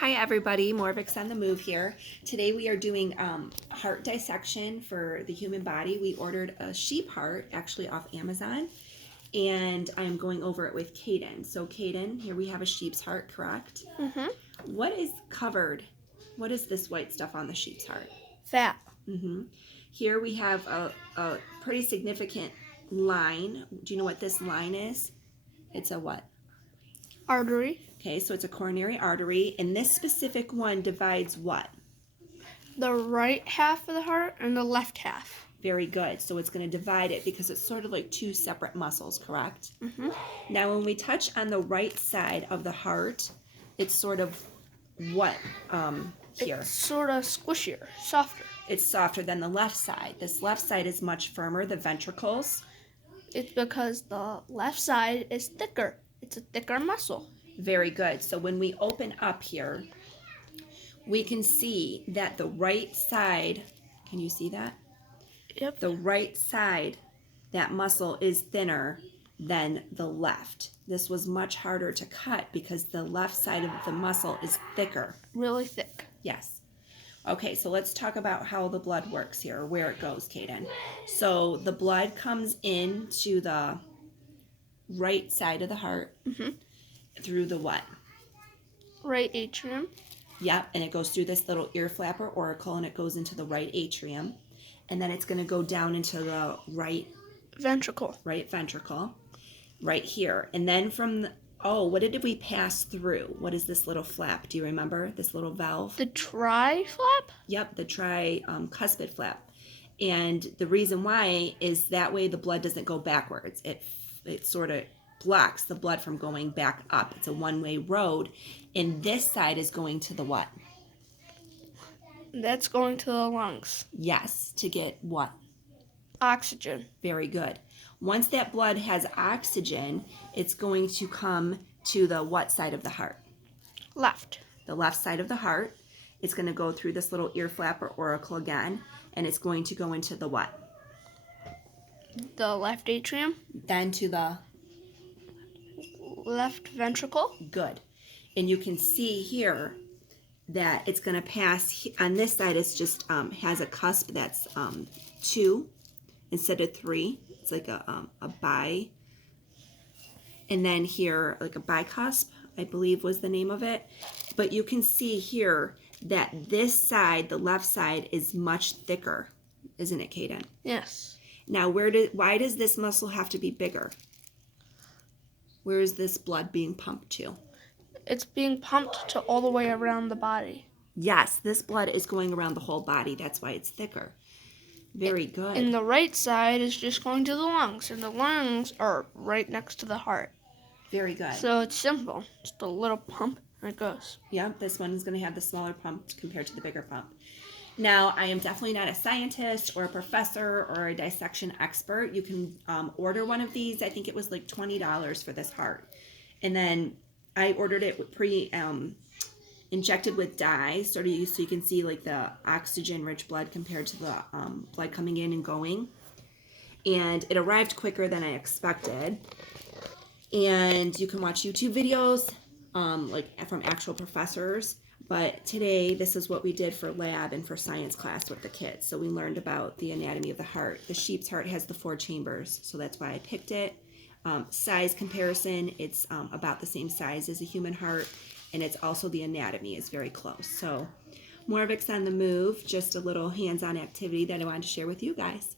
Hi everybody, Morvix on the move here. Today we are doing heart dissection for the human body. We ordered a sheep heart actually off Amazon, and I'm going over it with Kaden. So Kaden, here we have a sheep's heart, correct? Mm-hmm. What is covered? What is this white stuff on the sheep's heart? Fat. Mm-hmm. Here we have a pretty significant line. Do you know what this line is? It's a what? Artery. Okay, so it's a coronary artery, and this specific one divides what? The right half of the heart and the left half. Very good. So it's going to divide it because it's sort of like two separate muscles, correct? Mm-hmm. Now, when we touch on the right side of the heart, it's sort of what here? It's sort of squishier, softer. It's softer than the left side. This left side is much firmer, the ventricles. It's because the left side is thicker. It's a thicker muscle. Very good. So when we open up here, we can see that the right side, can you see that? Yep. The right side, that muscle is thinner than the left. This was much harder to cut because the left side of the muscle is thicker. Really thick. Yes. Okay, so let's talk about how the blood works here, where it goes, Kaden. So the blood comes into the right side of the heart through the what? Right atrium. Yep, and it goes through this little ear flap or auricle, and it goes into the right atrium. And then it's going to go down into the right ventricle. Right ventricle, right here. And then from the, what did we pass through? What is this little flap? Do you remember this little valve? The tri-flap? Yep, the tricuspid flap. And the reason why is that way the blood doesn't go backwards. It sort of blocks the blood from going back up. It's a one-way road. And this side is going to the what? That's going to the lungs. Yes, to get what? Oxygen. Very good. Once that blood has oxygen, it's going to come to the what side of the heart? Left. The left side of the heart. It's going to go through this little ear flap or auricle again, and it's going to go into the what? The left atrium. Then to the left ventricle. Good. And you can see here that it's going to pass on this side. It's just has a cusp that's 2 instead of 3. It's like a bi, and then here like a bicusp, I believe was the name of it. But you can see here that this side, the left side, is much thicker, isn't it, Kaden? Yes. Now, why does this muscle have to be bigger? Where is this blood being pumped to? It's being pumped to all the way around the body. Yes, this blood is going around the whole body. That's why it's thicker. Very good. And the right side is just going to the lungs, and the lungs are right next to the heart. Very good. So it's simple. Just a little pump, and it goes. Yep, this one is going to have the smaller pump compared to the bigger pump. Now, I am definitely not a scientist or a professor or a dissection expert. You can order one of these. I think it was like $20 for this heart. And then I ordered it with injected with dye, so you can see like the oxygen-rich blood compared to the blood coming in and going. And it arrived quicker than I expected. And you can watch YouTube videos like from actual professors. But today, this is what we did for lab and for science class with the kids. So we learned about the anatomy of the heart. The sheep's heart has the 4 chambers, so that's why I picked it. Size comparison, it's about the same size as a human heart, and it's also the anatomy is very close. So Morvix on the move, just a little hands-on activity that I wanted to share with you guys.